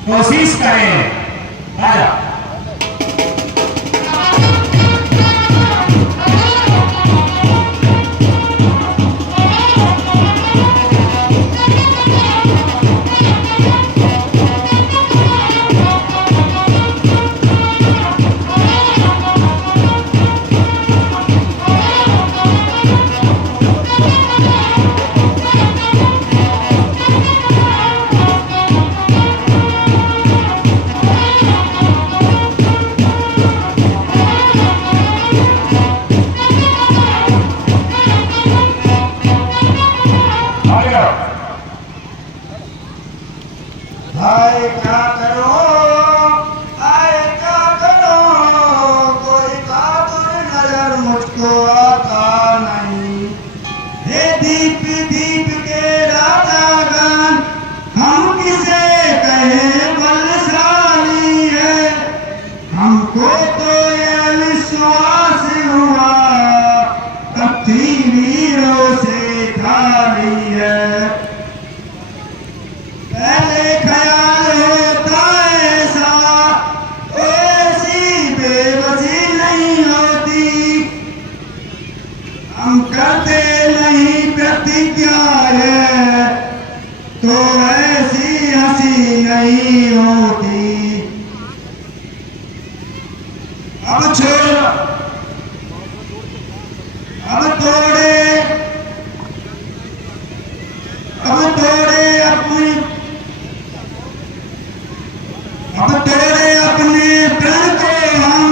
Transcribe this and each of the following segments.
कोशिश करें। राजा हाय क्या करो, हाय क्या करो, कोई काबुल नजर मुझको आता नहीं। हे दीप दीप के राजागण, हम किसे कहे बलशाली है। हमको तो ये विश्वास हुआ कत्थी वीरों से खाली है। पहले ख्याल होता ऐसा, ऐसी बेबसी नहीं होती। हम करते नहीं प्रतिज्ञा है तो ऐसी हंसी नहीं होती। अब छोड़, अब तोड़े, अब तोड़े अपनी, अब तोड़े अपने प्रण को हम,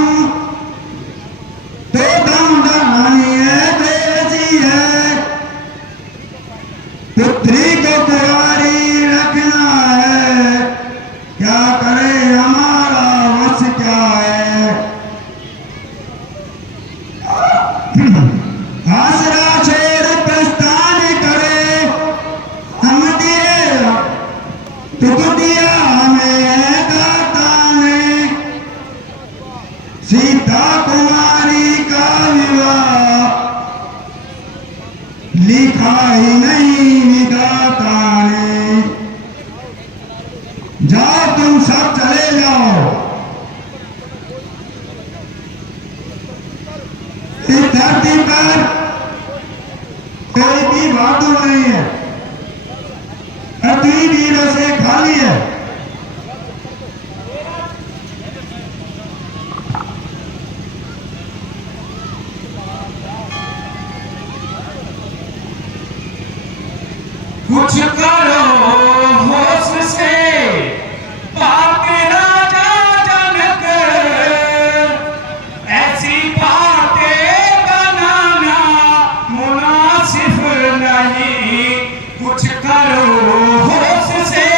तो दम दमानी है बेबसी है। पुत्री को कुंवारी रखना है, क्या करे हमारा वश क्या है। आसरा छोड़ प्रस्थान करे, हम दिए तुझ दिया हमें दाता ने। सीता कुमारी का विवाह लिखा ही नहीं विधाता ने। जाओ तुम सब चले जाओ, इस धरती पर कोई भी बहादुर नहीं है, पृथ्वी वीरों से खाली है। कुछ करो होश से, बात राजा जनक, ऐसी बातें बनाना मुनासिब नहीं। कुछ करो होश से,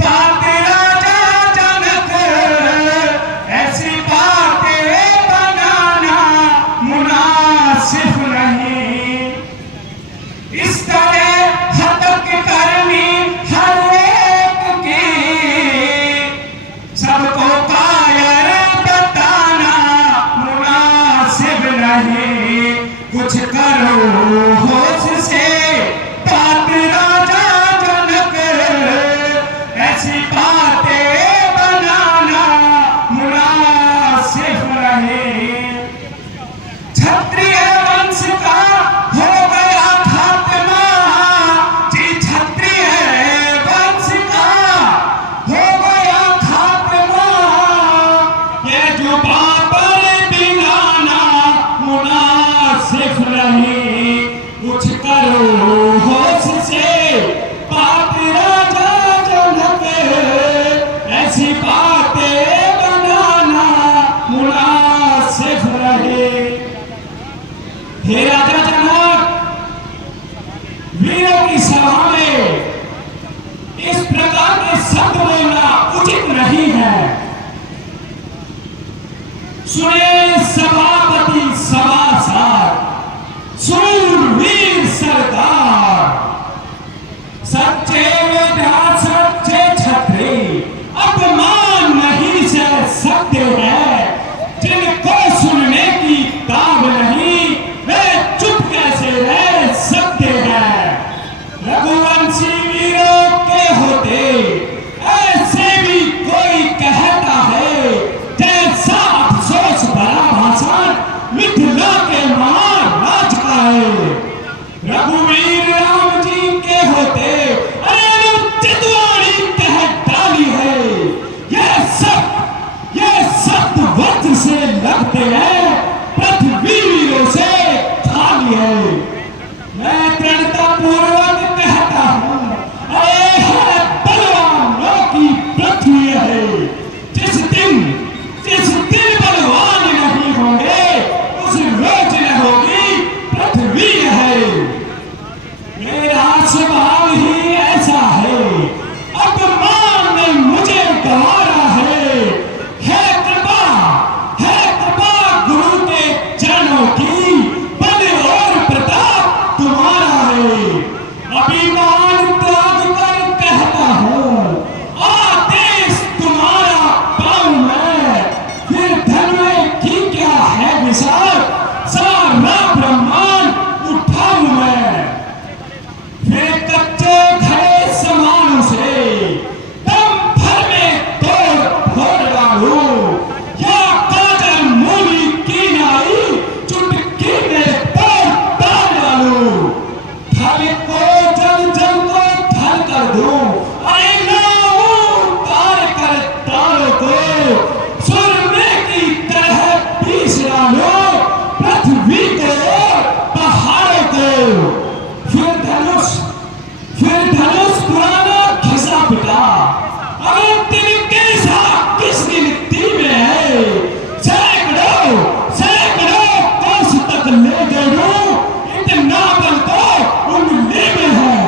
बात राजा जनक, ऐसी बातें बनाना मुनासिब नहीं। इस तरह हतक करनी हर एक की, सबको कायर बताना मुनासिब नहीं। कुछ करो होश से, बात राजा जनक, ऐसी बातें बनाना मुनासिब नहीं। क्षत्रिय वंश का हो गया खात्मा, जी क्षत्रिय वंश का हो गया खात्मा। ये जो बाबर बिगाना मुनासिब नहीं। कुछ करो होश से, बात राजा जनक, ऐसी बातें बनाना मुनासिब नहीं। हे राजा जनक, वीरों की सभा में इस प्रकार के शब्द बोलना उचित नहीं है। सुने सभापति सभासद, शूरवीर सरदार, सच्चे योद्धा सच्चे छत्री अपमान नहीं सह सकते हैं। जिनको सुनने की ताब नहीं, वे चुप कैसे रह सकते हैं। रघुवंशी वीरों के होते ऐसे त्याग कर कहता हूँ, आदेश तुम्हारा पाऊं मैं, फिर धर्म की क्या है विसार, सारा ब्रह्मांड उठाऊं मैं। फिर कच्चे खड़े सामानों से दम भर में तोड़ फोड़ डालूं, या काजल मूली की नाई चुटकी में तोड़ ताड़ डालूं। थल को जल जल को थल कर दूं, अरे लाऊं तार कर तारों को, सुरमे की तरह पीस डालूं पृथ्वी को पहाड़ों को। फिर धनुष पुराना घिसा पिटा, अरे तिनके सा किसकी मिट्टी में है, सैकड़ों कोस तक ले गयूं, इतना बल तो उंगली में है।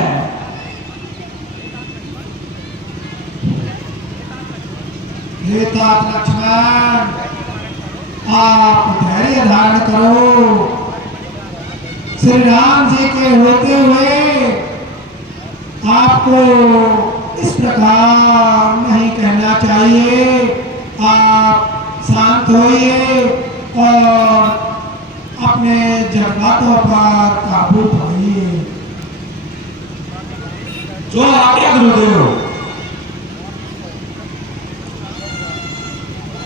हे तात लक्ष्मण, आप धैर्य धारण करो। श्री राम जी के होते हुए आपको इस प्रकार नहीं कहना चाहिए। आप शांत होइए और अपने जज्बातों पर काबू पाइए। जो आज्ञा गुरुदेव।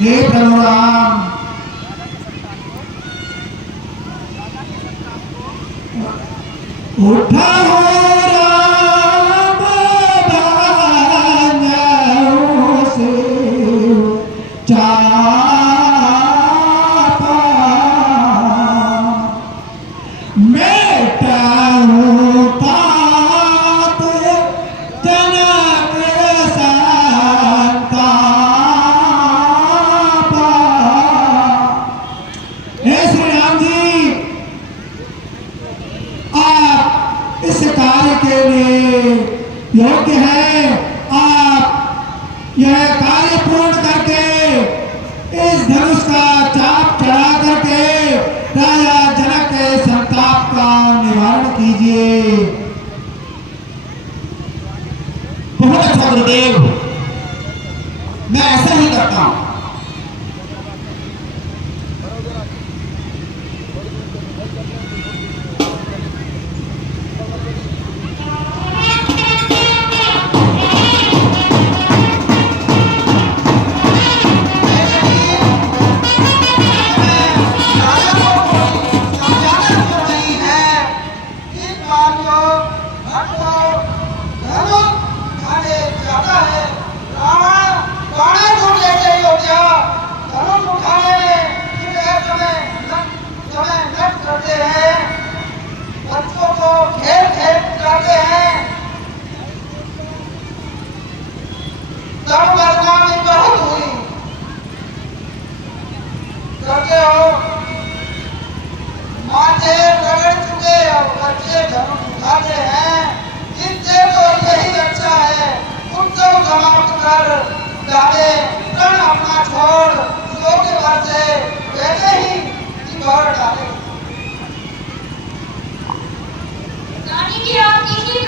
हे प्रभु राम, उठा हो राम बानियों से चापा, मेटा हूँ तात जनक संतापा। हे श्री राम जी, आप इस कार्य के लिए योग्य हैं। आप यह कार्य पूर्ण करके इस धनुष का चाप चढ़ा करके राजा जनक के संताप का निवारण कीजिए। बहुत अच्छा गुरुदेव, मैं ऐसा ही करता हूँ। माथे रगड़ चुके और बच्चे धनुष उठाते हैं, इससे तो यही अच्छा है उत्सव समाप्त कर डाले, रण अपना छोड़ योग्य भर से पहले ही निभर डाले। रानी की आपकी